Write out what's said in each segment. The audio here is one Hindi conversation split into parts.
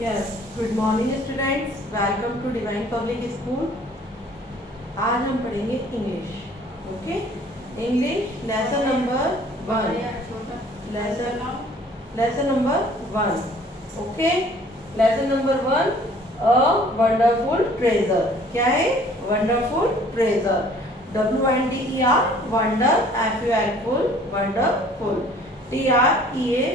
Yes, good morning students, welcome to Divine Public School. आज हम पढ़ेंगे English. Okay, English lesson number 1। Lesson number 1। Okay, lesson number 1, a wonderful treasure. क्या है? Wonderful treasure. WNDER, wonder, FUL, wonderful, TREASURE,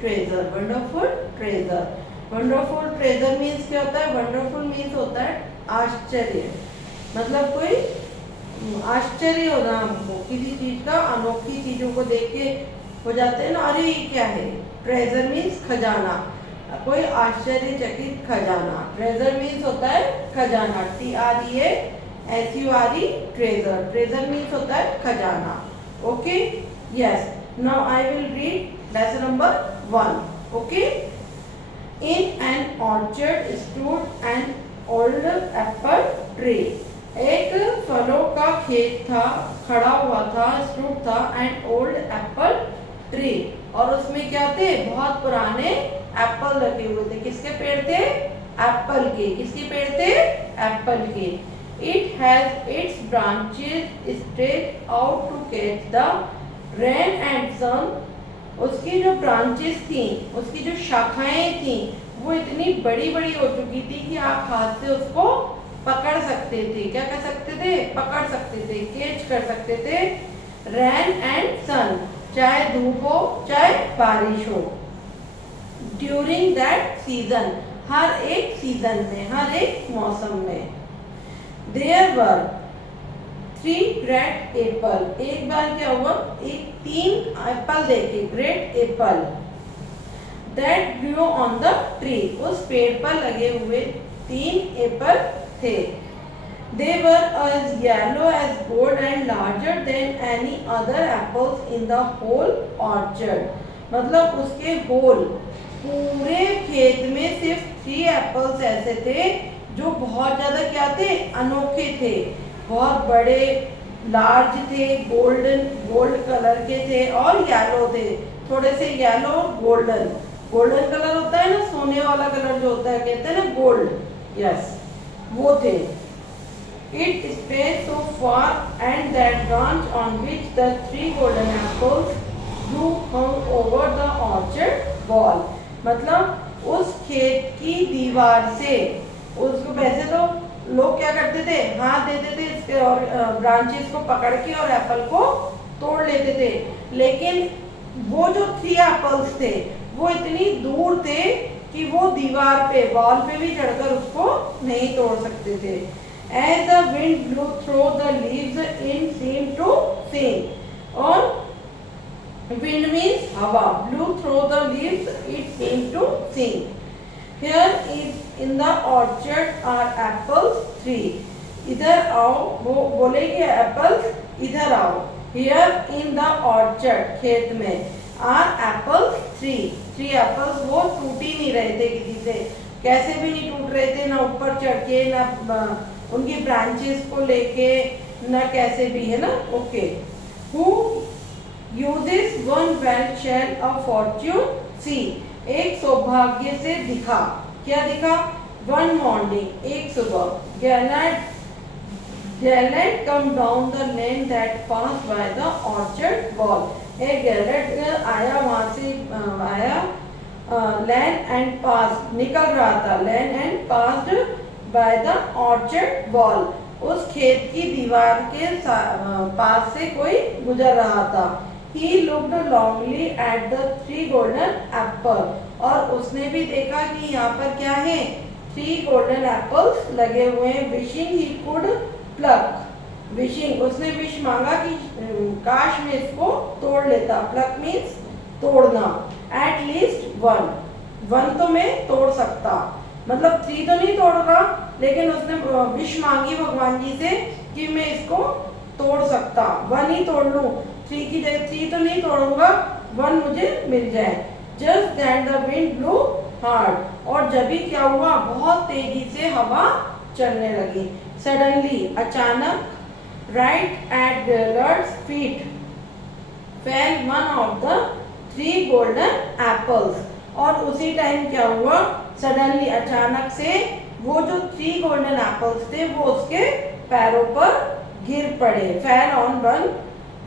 treasure, wonderful treasure. Wonderful treasure means क्या होता है? वंडरफुल मीन्स होता है आश्चर्य, मतलब कोई आश्चर्य होना, हमको किसी चीज का, अनोखी चीजों को देख के हो जाते हैं ना, अरे ये क्या है। ट्रेजर मीन्स खजाना, कोई आश्चर्यचकित खजाना। ट्रेजर मीन्स होता है खजाना, TREASURE, ट्रेजर। ट्रेजर मीन्स होता है खजाना। Okay, yes, now I will read lesson number 1. Okay, in an orchard stood an old apple tree. एक फलों का खेत था, खड़ा हुआ था, स्टूड था एन ओल्ड एप्पल ट्री, और उसमें क्या थे? बहुत पुराने एप्पल लगे हुए थे। किसके पेड़ थे? एप्पल के। किसके पेड़ थे? एप्पल के। It has its branches stretch out to catch the rain and sun. उसकी जो ब्रांचेस थी, उसकी जो शाखाएं थी, वो इतनी बड़ी बड़ी हो चुकी थी कि आप हाथ से उसको पकड़ सकते थे। क्या कर सकते थे? पकड़ सकते थे, कैच कर सकते थे। रेन एंड सन, चाहे धूप हो चाहे बारिश हो। ड्यूरिंग दैट सीजन, हर एक सीजन में, हर एक मौसम में। There were 3 great apple. एक बार क्या हुआ? 3 एप्पल देखे, great apple, that grew on the tree. उस पेड़ पर लगे हुए 3 एप्पल थे। They were as yellow as gold and larger than any other apples in the whole orchard. मतलब उसके होल पूरे खेत में सिर्फ 3 एप्पल्स ऐसे थे जो बहुत ज्यादा क्या थे? अनोखे थे, बहुत बड़े, लार्ज थे, गोल्ड कलर के थे और येलो थे, थोड़े से येलो और गोल्डन। गोल्डन कलर होता है ना, सोने वाला कलर जो होता है, कहते हैं ना गोल्ड, यस, वो थे। It spread so far and that branch on which the 3 golden apples grew hung over the orchard wall. मतलब उस खेत की दीवार से, उसको वैसे तो लोग क्या करते थे? हाथ देते थे इसके और ब्रांचेस को पकड़ के और एप्पल को तोड़ लेते थे, लेकिन वो जो 3 एप्पल्स थे वो इतनी दूर थे कि वो दीवार पे, वॉल पे भी चढ़कर उसको नहीं तोड़ सकते थे। As the wind blew through the leaves in seem to sing. और विंड मीन्स हवा, blew through the leaves it seem to sing. Here is in the orchard are apples 3. इधर आओ, वो बोलेंगे एप्पल्स इधर आओ। Here in the orchard, खेत में, are apples 3 एप्पल्स। वो टूट ही नहीं रहे थे किसी से, कैसे भी नहीं टूट रहे थे, ना ऊपर चढ़ के, ना उनकी ब्रांचेस को लेके, ना कैसे भी, है ना। Okay, Who uses one well shall a fortune see. एक सौभाग्य से दिखा। क्या दिखा? वन मॉर्निंग, एक सुबह, gallate come down the lane that pass by the orchard wall. एक गैलेट आया, वहां से आया, लैंड एंड पास, निकल रहा था, land and passed by the orchard wall. उस खेत की दीवार के पास से कोई गुजर रहा था। He looked longingly at the 3 golden apple, और उसने भी देखा कि यहाँ पर क्या है? 3 golden apples लगे हुए हैं। Wishing he could pluck, wishing, उसने विश मांगा कि काश में इसको तोड़ लेता। Pluck means तोड़ना। At least one तो मैं तोड़ सकता, मतलब 3 तो नहीं तोड़ रहा, लेकिन उसने विश मांगी भगवान जी से कि मैं इसको तोड़ सकता, 1 ही तोड़ लूं, 3 की जगह 3 तो नहीं तोड़ूंगा, 1 मुझे मिल जाए। Just that the wind blue hard, और जब भी क्या हुआ? बहुत तेजी से हवा चलने लगी। सडनली, अचानक, right at Gellert's feet fell one of the 3 golden apples, और उसी टाइम क्या हुआ, सडनली अचानक से वो जो 3 गोल्डन एप्पल्स थे वो उसके पैरों पर गिर पड़े।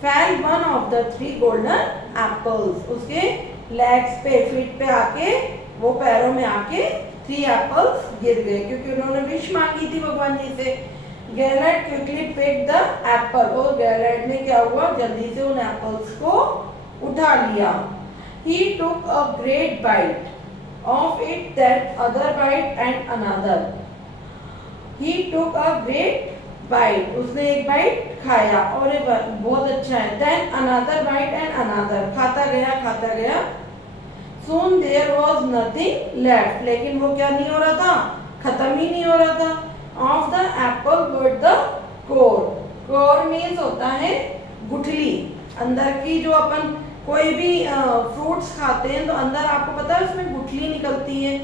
फैल one of the 3 golden apples, उसके लेग्स पे, फीट पे आके, वो पैरों में आके 3 एप्पल्स गिर गए, क्योंकि उन्होंने विश मांगी थी भगवान जी से। Gillard quickly pick the apple, और गैलेट ने क्या हुआ, जल्दी से उन एप्पल्स को उठा लिया। He took a great bite of it, that other bite and another. He took a great bite, उसने एक बाइट खाया और एक बहुत अच्छा है। Then another bite and another, खाता गया। Soon there was nothing left, लेकिन वो क्या नहीं हो रहा था, खत्म ही नहीं हो रहा था। Of the apple but the core, core means होता है गुठली, अंदर की जो अपन कोई भी फ्रूट्स खाते हैं तो अंदर आपको पता है उसमें गुठली निकलती है,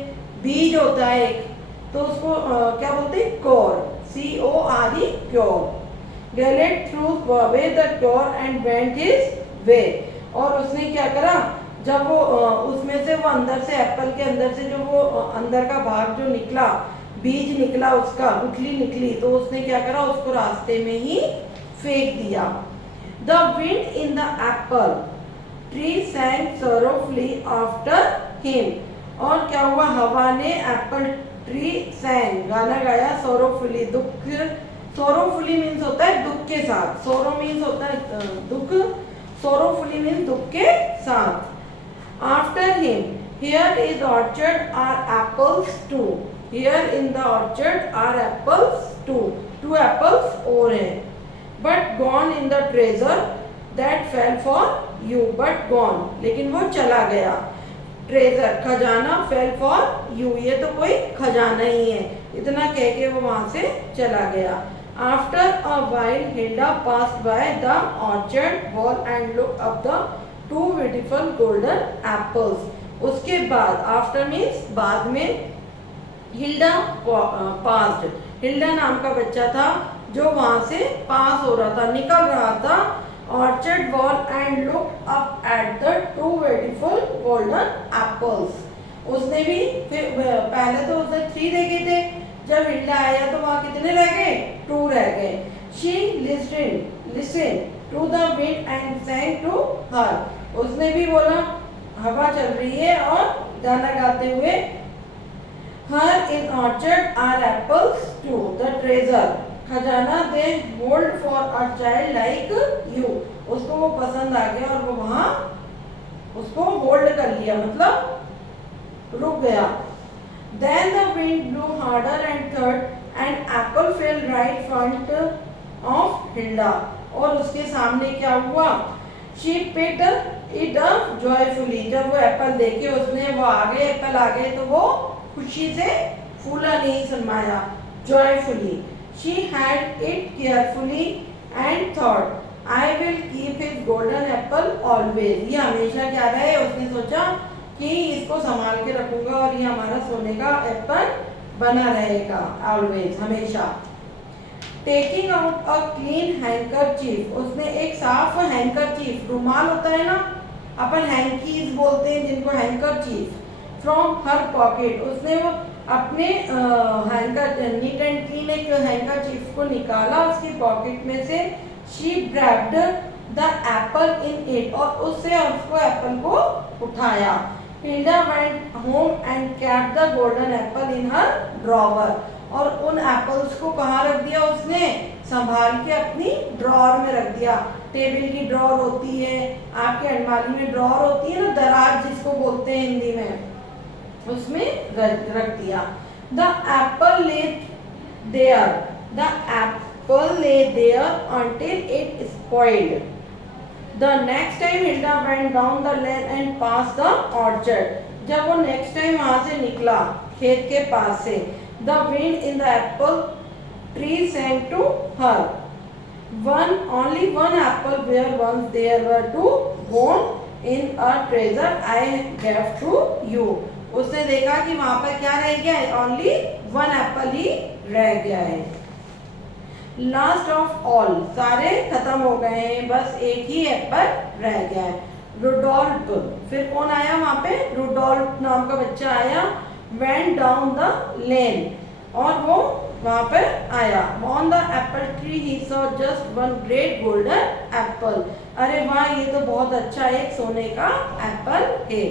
बीज होता है एक, तो उसको क्या बोलते हैं, core, CORE, cure. Gallate through away the cure and went his वे, और उसने क्या करा, जब वो उसमें से वो अंदर से, एप्पल के अंदर से जो वो अंदर का भाग जो निकला, बीज निकला, उसका गुठली निकली, तो उसने क्या करा, उसको रास्ते में ही फेंक दिया। The wind in the apple tree sang sorrowfully after him, और क्या हुआ, हवा ने एप्पल ट्री sang, गाना गाया, sorrowfully, दुख, sorrowfully मीन्स होता है दुख के साथ, sorrow मीन्स होता है दुख, sorrowfully मीन्स दुख के साथ। after him, here is orchard are apples too, here in the orchard are apples too, 2 apples और हैं। but gone in the treasure that fell for you, but gone, लेकिन वो चला गया। ट्रेजर, खजाना, फेल फॉर यू, ये तो कोई खजाना ही है, इतना कह के वो वहां से चला गया। After a while Hilda passed by the orchard wall and look up the 2 beautiful golden apples. उसके बाद, आफ्टर मीन्स बाद में, हिल्डा पास्ड, हिल्डा नाम का बच्चा था जो वहां से पास हो रहा था, निकल रहा था orchard wall and looked up at the 2 beautiful golden apples. उसने भी फिर पहले तो उसने 3 देखे थे, जब हिल्डा आया तो वहाँ कितने रह गए, 2 रह गए। She listened to the wind and sang to her. उसने भी बोला, हवा चल रही है, और गाना गाते हुए, her in orchard are apples too, the treasure, खजाना they hold for a child like you, उसको वो पसंद आ गया और वो वहां उसको होल्ड कर लिया, मतलब रुक गया। Then the wind blew harder and third and apple fell right front of Hilda, और उसके सामने क्या हुआ, she picked it up joyfully, जब वो एप्पल देखे उसने, वो आ गए, एप्पल आ गए, तो वो खुशी से फूला नहीं शर्माया, joyfully. She had it carefully and thought, I will keep his golden apple always. ये हमेशा क्या रहे, उसने सोचा कि इसको संभाल के रखूंगा और ये हमारा सोने का एप्पल बना रहेगा, always, हमेशा। Taking out a clean handkerchief, उसने एक साफ handkerchief, रुमाल होता है ना, अपन hankies बोलते हैं जिनको, handkerchief, from her pocket, उसने वो अपने नीट एंड क्लीन एक हैंकरचीफ को निकाला उसकी पॉकेट में से। She grabbed the apple in it, और उससे उसको एप्पल को उठाया। Hilda went home and kept the golden apple in her drawer, और उन एप्पल्स को कहाँ रख दिया उसने, संभाल के अपनी ड्रॉर में रख दिया। टेबल की ड्रॉर होती है, आपके अलमारी में ड्रॉर होती है ना, दराज जिसको बोलते हैं हिंदी में, उसमें रख दिया। The apple lay there until it spoiled. The next time Hilda went down the lane and passed the orchard. जब वो नेक्स्ट टाइम वहां से निकला खेत के पास से, the wind in the apple tree sang to her. Only one apple where once there were 2 gone in a treasure I gave to you. उसने देखा कि वहां पर क्या रह गया है, ओनली 1 एप्पल ही रह गया है। लास्ट ऑफ ऑल, सारे खत्म हो गए हैं, बस एक ही एप्पल रह गया है। रुडोल्फ, फिर कौन आया वहां पे, रुडोल्फ नाम का बच्चा आया, वेंट डाउन द लेन, और वो वहां पर आया। On the apple tree he saw just one great golden Apple, अरे वाह ये तो बहुत अच्छा एक सोने का एप्पल है।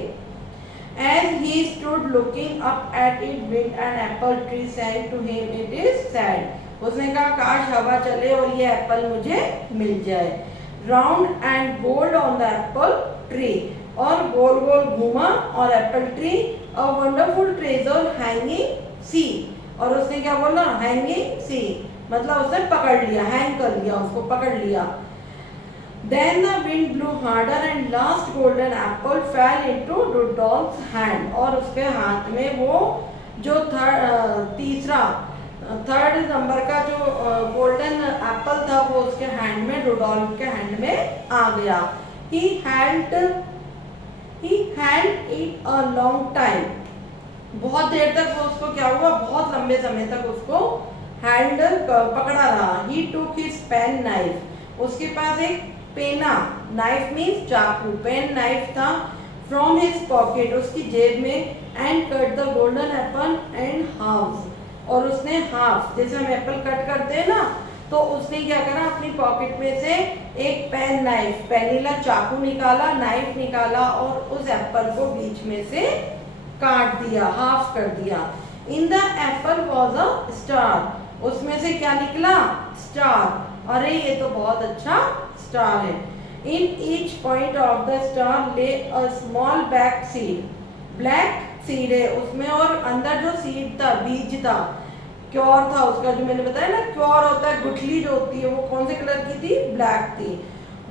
As he stood looking up at it, wind and apple tree sang to him, it is sad. उसने कहा काश हवा चले और ये एप्पल मुझे मिल जाए। Round and gold on the apple tree, और गोल गोल घूमा और Apple tree, a wonderful treasure hanging see, और उसने क्या बोला, hanging see, मतलब उसने पकड़ लिया, हैंग कर लिया, उसको पकड़ लिया। Then the wind blew harder and last golden apple fell into Rudolph's hand, और उसके हाथ में वो जो थर्ड नंबर का जो गोल्डन एप्पल था वो उसके हैंड में, रुडोल्फ के हैंड में आ गया। He held it a long time, बहुत देर तक वो उसको क्या हुआ, बहुत लंबे समय तक उसको हैंड पकड़ा रहा। He took his pen knife, उसके पास एक पेना, नाइफ मीन्स चाकू, पेन नाइफ था, फ्रॉम हिज पॉकेट, उसकी जेब में, and cut the golden Apple and half, और उसने हाफ, जैसे हम एप्पल कट करते हैं ना, तो उसने क्या करा, अपनी पॉकेट में से एक पेन नाइफ, पेनीला चाकू निकाला, नाइफ निकाला, और उस एप्पल को बीच में से काट दिया, हाफ कर दिया। इन the Apple was a star, उसमें से क्या निकला, स्टार, अरे ये तो बहुत अच्छा स्टार है। In each point of the star lay a small black seed, black seed है उसमें, और अंदर जो सीड था, बीज था, क्योर था उसका, जो मैंने बताया ना क्योर होता है, गुठली जो होती है, वो कौन से कलर की थी, ब्लैक थी।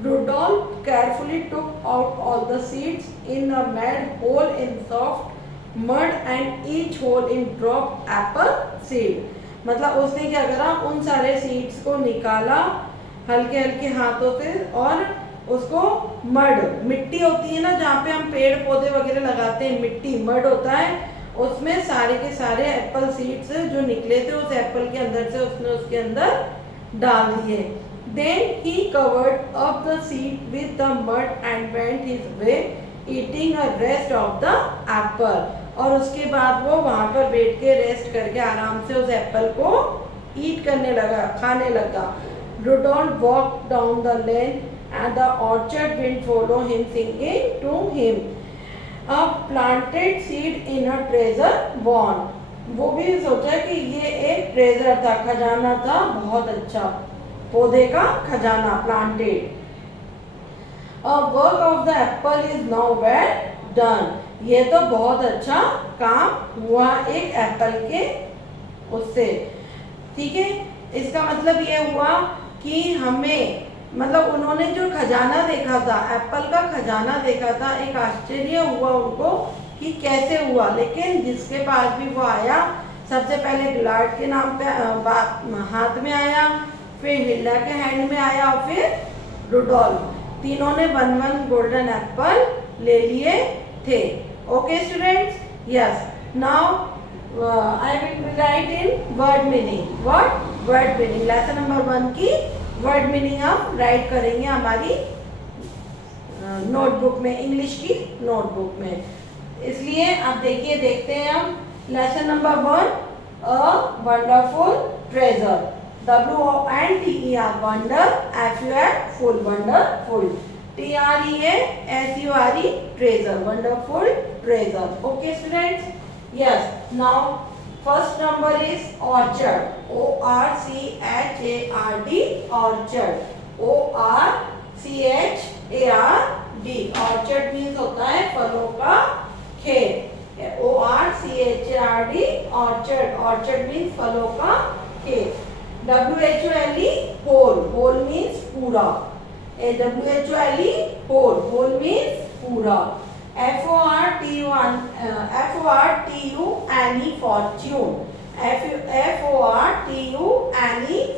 Rudolf carefully took out all the seeds in a made hole in soft mud and each hole in drop apple seed, मतलब उसने क्या करा, उन सारे सीड्स को निकाला हल्के हल्के हाथों से, और उसको मड, मिट्टी होती है ना जहाँ पे हम पेड़ पौधे वगैरह लगाते हैं, मिट्टी, मड होता है, उसमें सारे के सारे एप्पल सीड्स जो निकले थे उस एप्पल के अंदर से उसने उसके अंदर डाल दिए। Then he covered up the seed with the mud and went his way eating a rest of the apple, और उसके बाद वो वहां पर बैठ के रेस्ट करके आराम से उस एप्पल को ईट करने लगा, खाने लगा। Rudolph walked down the lane and the orchard wind followed him singing to him, a planted seed in a treasure born, वो भी सोचा कि ये एक ट्रेजर था, खजाना था, बहुत अच्छा, पौधे का खजाना, planted. A work of the apple is now well done, ये तो बहुत अच्छा काम हुआ एक एप्पल के उससे, ठीक है। इसका मतलब ये हुआ कि हमें, मतलब उन्होंने जो खजाना देखा था, एप्पल का खजाना देखा था, एक आश्चर्य हुआ उनको कि कैसे हुआ, लेकिन जिसके पास भी वो आया, सबसे पहले गिलार्ड के नाम पे हाथ में आया, फिर हिल्डा के हैंड में आया, और फिर रुडोल्फ, तीनों ने 1-1 गोल्डन एप्पल ले लिए थे। Okay students, yes, now I will write in word meaning. What? Word meaning, lesson number 1 की वर्ड मीनिंग हम राइट करेंगे हमारी नोटबुक में, इंग्लिश की नोटबुक में। इसलिए आप देखिए, देखते हैं हम lesson number 1, a wonderful treasure, WONDER, wonder, FUL, full, wonderful, TREASURE, treasure, wonderful treasure. Okay students, yes, now first number is orchard, ORCHARD, orchard, ORCHARD, orchard means होता है फलों का खेत, ORCHARD, orchard, orchard means फलों का खेत। WHOLE, whole, whole means पूरा, WHOLE, whole, whole means पूरा। FORTUNE, fortune, FORTUNE,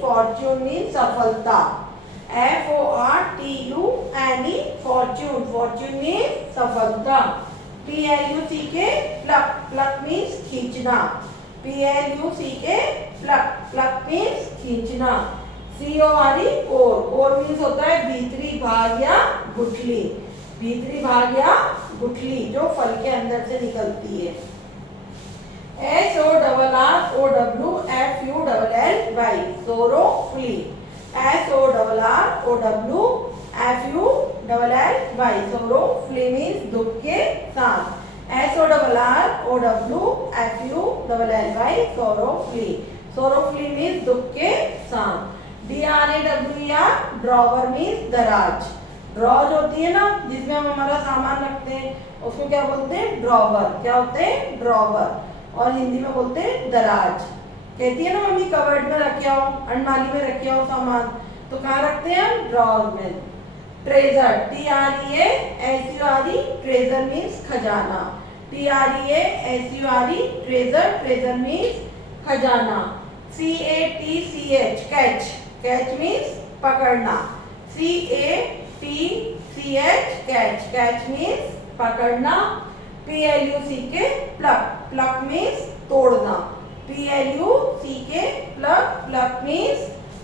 fortune means सफलता, FORTUNE, fortune, fortune means सफलता। PLUCK, pluck, pluck means खींचना, PLUCK, pluck, pluck means खींचना। CORE, core, core means होता है भीतरी भाग या गुठली, भीतरी भाग या गुठली जो फल के अंदर से निकलती है। SORROWFULLY सोरोफ्ली। SORROWFULLY सोरोफ्ली मीन्स दुख के साथ। SORROWFULLY सोरोफ्ली। सोरोफ्ली मीन्स दुख के साथ। DRAWER ड्रॉवर मीन्स दराज। ड्रॉज होती है ना जिसमें हम हमारा सामान रखते हैं, उसको क्या बोलते हैं? ड्रॉवर। क्या होते हैं? ड्रॉवर। और हिंदी में बोलते हैं दराज। कहती है ना मम्मी कबर्ड में रखे आओ, अलमारी में रखे आओ सामान, तो कहाँ रखते हैं हम? ड्रॉर में। ट्रेजर, TREASURE ट्रेजर मीन्स खजाना। TREASURE ट्रेजर, ट्रेजर मीन्स खजाना। CATCH कैच, कैच मीन्स पकड़ना। CATCH कैच, कैच मीन्स पकड़ना। PLUCK प्लक, प्लक मीन्स तोड़ना। PLUCK प्लक, प्लक मीन्स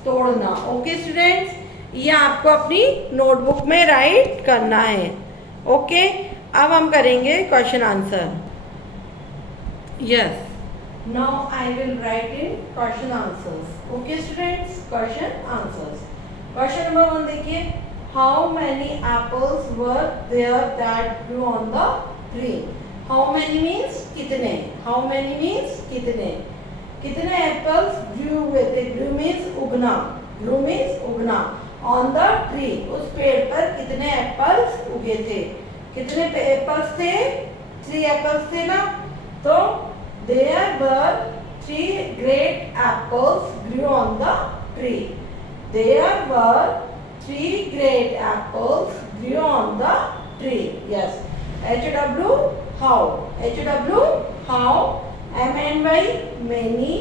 तोड़ना। ओके स्टूडेंट्स, ये आपको अपनी नोटबुक में राइट करना है। ओके, अब हम करेंगे question answer. Yes, now I will write in question answers. Okay students, question answers. Question number 1 देखिए, how many apples were there that grew on the tree. How many means कितने। हाउ मेनी मीन्स कितने। कितने एप्पल्स ग्रू हुए थे। ग्रू मीन्स उगना। ग्रू मीन्स उगना। ऑन द ट्री, उस पेड़ पर कितने एप्पल्स उगे थे। कितने एप्पल्स थे? 3 एप्पल्स थे ना। तो there were 3 great apples grew on the tree. There were 3 great apples grew on the tree. Yes. HW how. HW how. MNY many.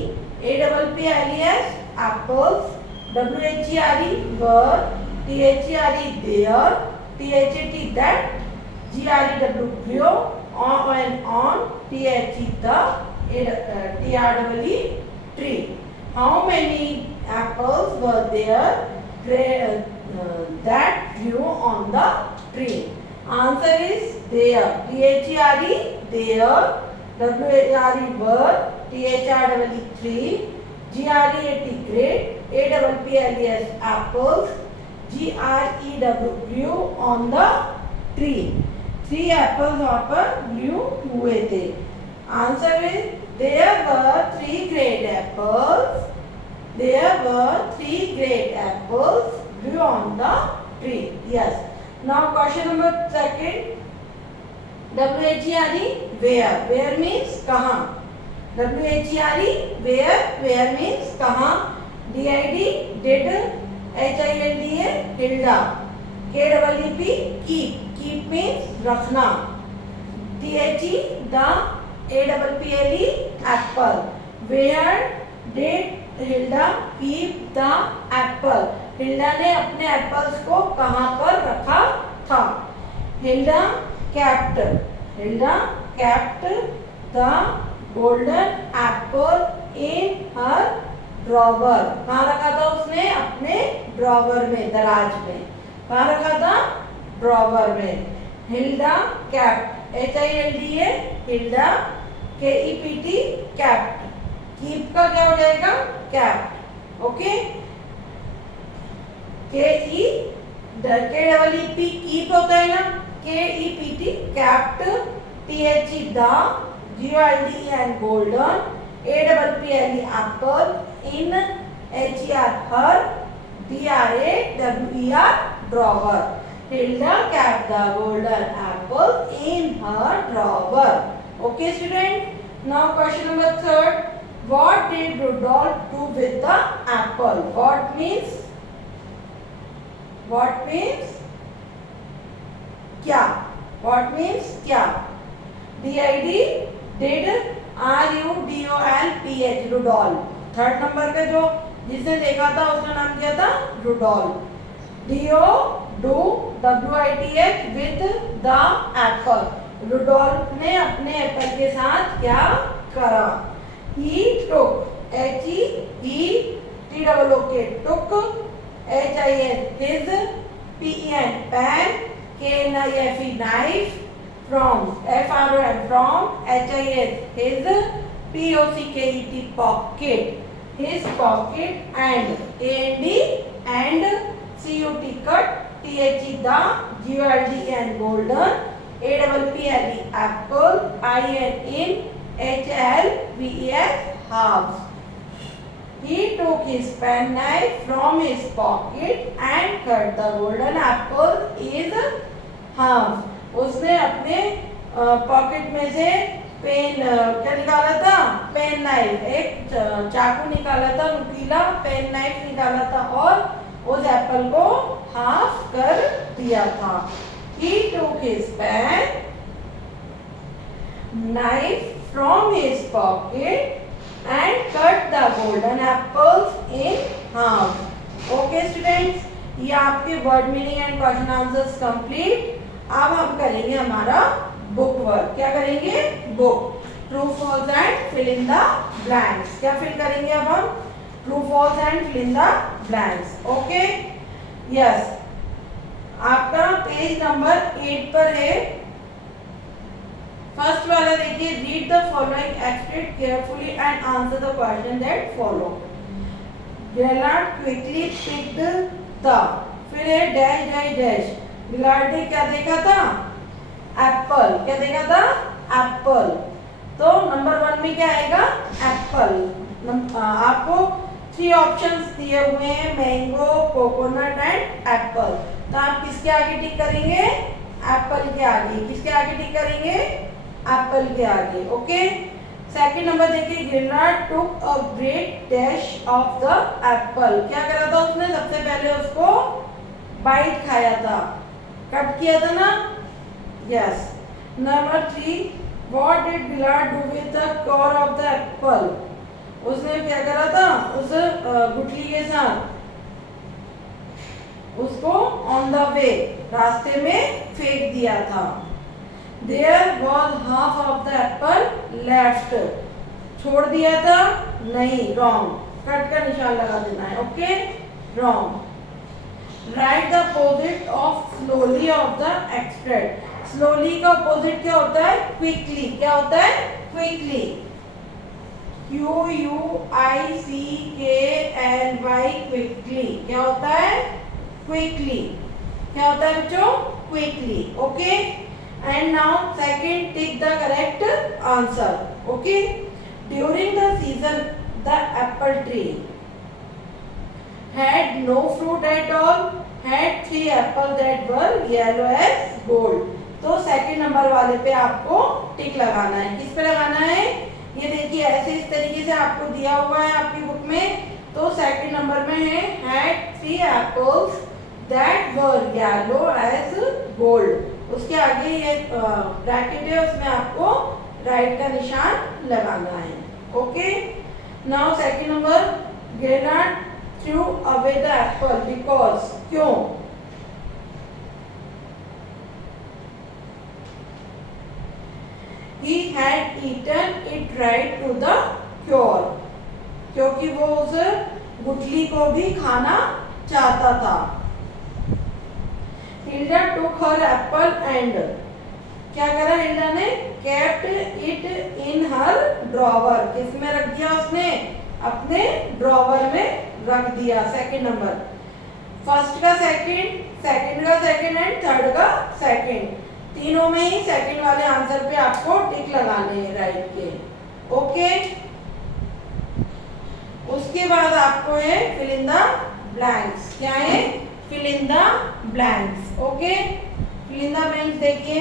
APPLES apples. WHERE were. THERE there. THAT that. GREW grew. On. THE the. TREE tree. How many apples were there that grew on the tree? Answer is there. THERE there. WHERE were. THREE 3. GREAT great. APPLES apples. GREW grew on the tree. 3 apples वहाँ पर grew हुए थे. Answer is there were 3 great apples. There were 3 great apples grew on the tree. Yes. Now question number 2. WHERE where. Where means कहाँ. WHERE where. Where means कहाँ. DID did. HILDA hilda. KEEP keep. Keep means रखना. THE the. APPLE apple. Where did Hilda keep the Apple. Hilda ने अपने एप्पल्स को कहाँ पर रखा था. Hilda kept. Hilda kept the golden apple in her drawer. कहाँ रखा था उसने. अपने ड्रॉवर में, दराज में. कहाँ रखा था. ड्रॉवर में. Hilda kept. HILDA Hilda. KEPT kept. Keep का क्या हो जाएगा. कैप्ट. ओके. KEEP कीप होता है ना. KEPT kept. THE the. GOLDE and golden. APPLE apple. In HER her. DRAWER drawer. Hilda kept the golden apple in her drawer. Okay student. Now question number 3. What did Rudolph do with the apple? What means क्या. What means क्या. DID did. RUDOLPH Rudolph. 3rd number का जो जिसने देखा था उसका नाम क्या था. Rudolph. DO do WITH with the apple. Rudolph ने अपने एप्पल के साथ क्या करा. He took. HETOOK. HIS his. PEN pen. K-N-I-F-E knife, from F-R-O-M from, H-I-S his, P-O-C-K-E-T pocket, his pocket, and A-N-D and, C-U-T cut, T-H-E the, G-O-L-D and golden, A-P-P-L-E apple, I-N in, H-L-V-E-S halves. He took his pen knife from his pocket and cut the golden apple is half. उसने अपने पॉकेट में से पेन क्या निकाला था, पेन नाइफ, एक चाकू निकाला था, नुकीला पेन नाइफ निकाला था और उस एप्पल को हाफ कर दिया था. He took his pen knife from his pocket and cut the golden apples in half. Okay students, ये आपके word meaning and question answers complete. अब हम करेंगे हमारा बुक वर्क. क्या करेंगे? Book. True false and fill in the blanks. क्या फिल करेंगे अब हम? True false and fill in the blanks. Okay, yes. आपका पेज नंबर 8 पर है. फर्स्ट वाला देखिए, read the following extract carefully and answer the question that follow. Gillard quickly picked the, फिर है डैश डैश डैश. गिलार्ड ने क्या देखा था? एप्पल. क्या देखा था? एप्पल. तो नंबर 1 में क्या आएगा? एप्पल. आपको 3 ऑप्शंस दिए हुए हैं, मैंगो, कोकोनट एंड एप्पल. तो आप किसके आगे टिक करेंगे? एप्पल के आगे. किसके आगे टिक करेंगे? एप्पल के आगे. ओके. सेकंड नंबर देखिए, Gaylord took a great dash of the Apple. क्या करा था उसने? सबसे पहले उसको बाइट खाया था, कट किया था ना. Yes. Number 3, what did Gaylord do with the core of the Apple. उसने क्या करा था? उस गुठली के साथ उसको ऑन द वे, रास्ते में फेंक दिया था. There was half of the apple left. छोड़ दिया था? नहीं, wrong. कट का निशान लगा देना है. Okay, wrong. Write the opposite of slowly of the extract. Slowly का opposite क्या होता है? Quickly. क्या होता है? Quickly. Q-U-I-C-K-L-Y quickly. क्या होता है? Quickly. क्या होता है बच्चों? Quickly. Okay. And now second, take the correct answer. Okay. During the season, the apple tree had no fruit at all. Had 3 apples that were yellow as gold. तो सेकंड नंबर वाले पे आपको टिक लगाना है. किस पे लगाना है? ये देखिए ऐसे इस तरीके से आपको दिया हुआ है आपकी बुक में. तो सेकंड नंबर में है had 3 apples that were yellow as gold. उसके आगे ये ब्रैकेट है, उसमें आपको राइट का निशान लगाना है. Okay. Now second number, Gaylord threw away the Apple because. क्यों? He had eaten it right to the core. क्योंकि वो उस गुठली को भी खाना चाहता था. Hilda took her apple and क्या करा हिल्डा ने? kept it in her drawer. किस में रख दिया उसने? अपने ड्रॉवर में रख दिया. Second number. फर्स्ट का सेकंड, सेकंड का सेकंड एंड थर्ड का सेकंड. तीनों में ही सेकंड वाले आंसर पे आपको टिक लगाने हैं राइट के. ओके. उसके बाद आपको है फिल इन द ब्लैंक्स. क्या है? Fill in the blanks. Okay. Fill in the blanks देखिए.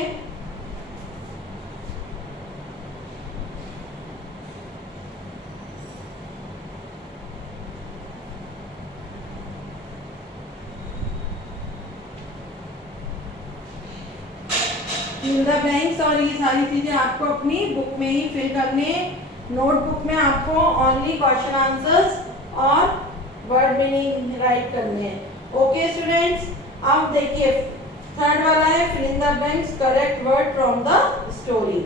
Fill the blanks. और ये सारी चीजें आपको अपनी बुक में ही फिल करनी है. नोटबुक में आपको ओनली क्वेश्चन आंसर्स और वर्ड मीनिंग राइट करने हैं. Okay students. अब देखिए थर्ड वाला है fill in the blanks correct word from the story.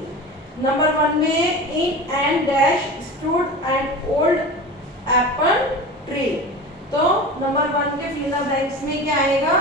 Number 1 में in and dash stood an old apple tree. तो नंबर 1 के फिल इन द ब्लैंक्स में क्या आएगा?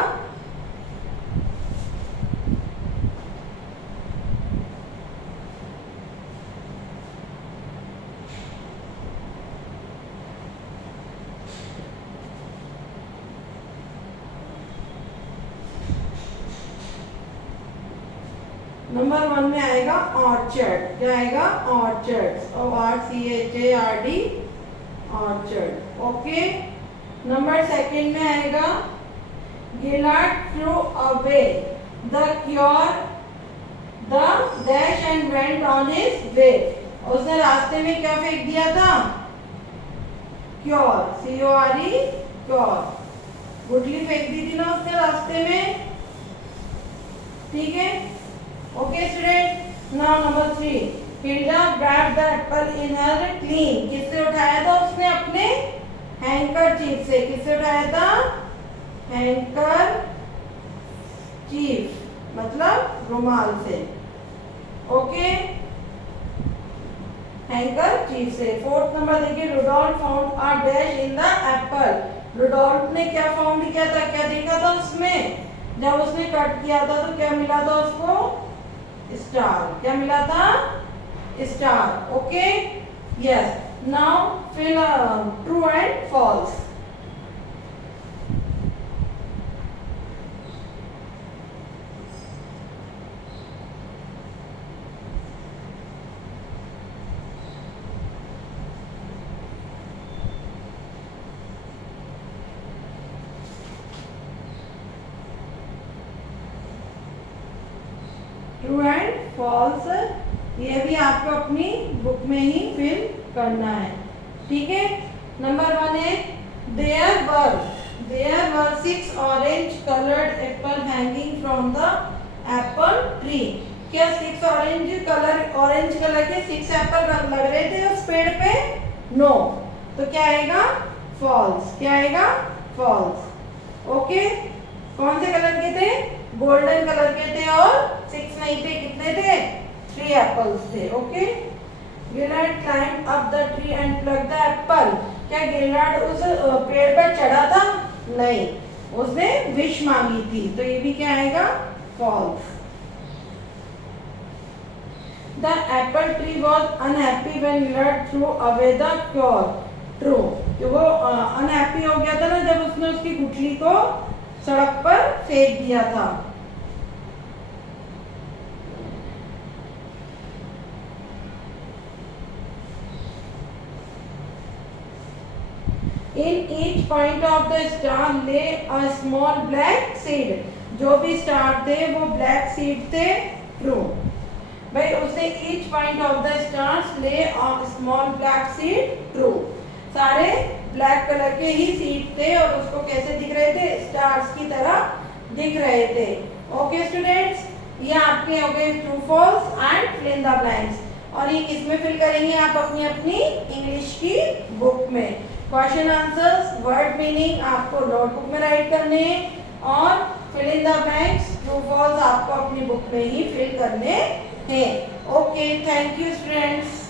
नंबर 1 में आएगा ऑर्चर्ड, क्या आएगा orchard, ORCHARD orchard. Okay, number 2 में आएगा Gaylord threw away the cure the dash and went on his way. उसने रास्ते में क्या फेंक दिया था, क्योर, CORE क्योर, गुठली फेंक दी थी ना उसने रास्ते में, ठीक है। Okay student, now number 3, Hilda grabbed the apple in her clean, किससे उठाया था उसने, अपने हैंकरचीफ से, किससे उठाया था, हैंकरचीफ मतलब रुमाल से, ओके, हैंकरचीफ से। 4th नंबर देखिए, Rudolf found a dash in the apple, Rudolf ने क्या फाउंड किया था, क्या देखा था उसमें, जब उसने कट किया था तो क्या मिला था उसको, स्टार, क्या मिला था, star. Okay, yes, now fill true and false. True and false ये भी आपको अपनी बुक में ही फिल करना है, ठीक है। नंबर 1 है there were 6 orange coloured apple hanging from the apple tree. क्या 6 ऑरेंज कलर के 6 एप्पल लग रहे थे उस पेड़ पे, नो, तो क्या आएगा, फॉल्स, क्या आएगा, फॉल्स। ओके, कौन से कलर के थे, गोल्डन कलर के थे और 6 नहीं थे, कितने थे, 3 एप्पल्स थे। Okay, Gaylord climb up the tree and plug the Apple. क्या गिलार्ड उस पेड़ पर चढ़ा था, नहीं, उसने विश मांगी थी, तो ये भी क्या आएगा, false. The apple tree was unhappy when Gillard threw away the core, true, कि वो अनहैप्पी हो गया था ना जब उसने उसकी गुठली को सड़क पर फेंक दिया था। In each point of the star lay a small black seed, जो भी स्टार थे वो ब्लैक सीड थे, ट्रू। भाई उसने each point of the stars lay a small black seed, true, सारे ब्लैक कलर के ही सीड थे और उसको कैसे दिख रहे थे, स्टार्स की तरह दिख रहे थे। ओके स्टूडेंट्स, ये आपके हो गए true false and fill in the blanks, और ये किसमें फिल करेंगे आप, अपनी अपनी इंग्लिश की बुक में। क्वेश्चन आंसर्स, वर्ड मीनिंग आपको नोटबुक में राइट करने हैं और fill in the blanks, true false आपको अपनी बुक में ही फिल करने हैं। Okay, thank you students.